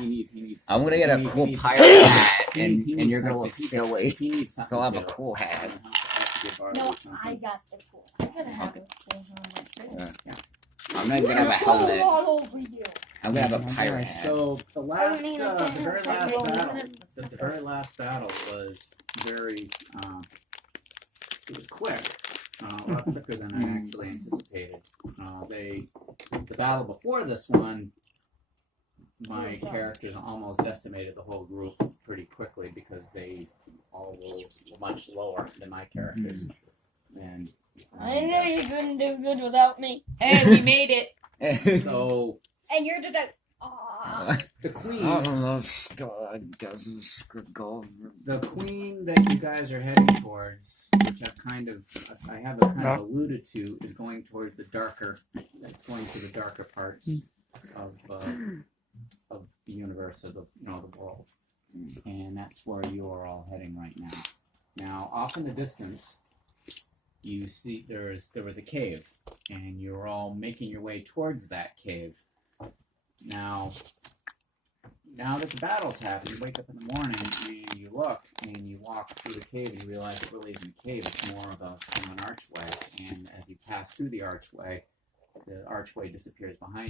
He needs. I'm gonna get a cool needs- pirate hat, he and needs you're gonna something. look silly. He needs something. So I'll have a to- cool hat. No, I got the cool. I gotta have a cool helmet. I'm not gonna have a helmet. All over you. I'm gonna have a pirate hat. So the last, mean, I the can't very have last something battle, even the very last battle was very, it was quick, a lot quicker than I actually anticipated. The battle before this one, my characters almost decimated the whole group pretty quickly because they all were much lower than my characters. And I knew you couldn't do good without me. And we made it. so And you're the Aw. the queen. The queen that you guys are heading towards, which I have alluded to, is going towards the darker. It's going to the darker parts of the universe, of the world, and that's where you are all heading right now. Now, off in the distance, you see there was a cave, and you're all making your way towards that cave. Now that the battle's happened, you wake up in the morning and you look and you walk through the cave and you realize it really isn't a cave, it's more of an archway. And as you pass through the archway disappears behind you.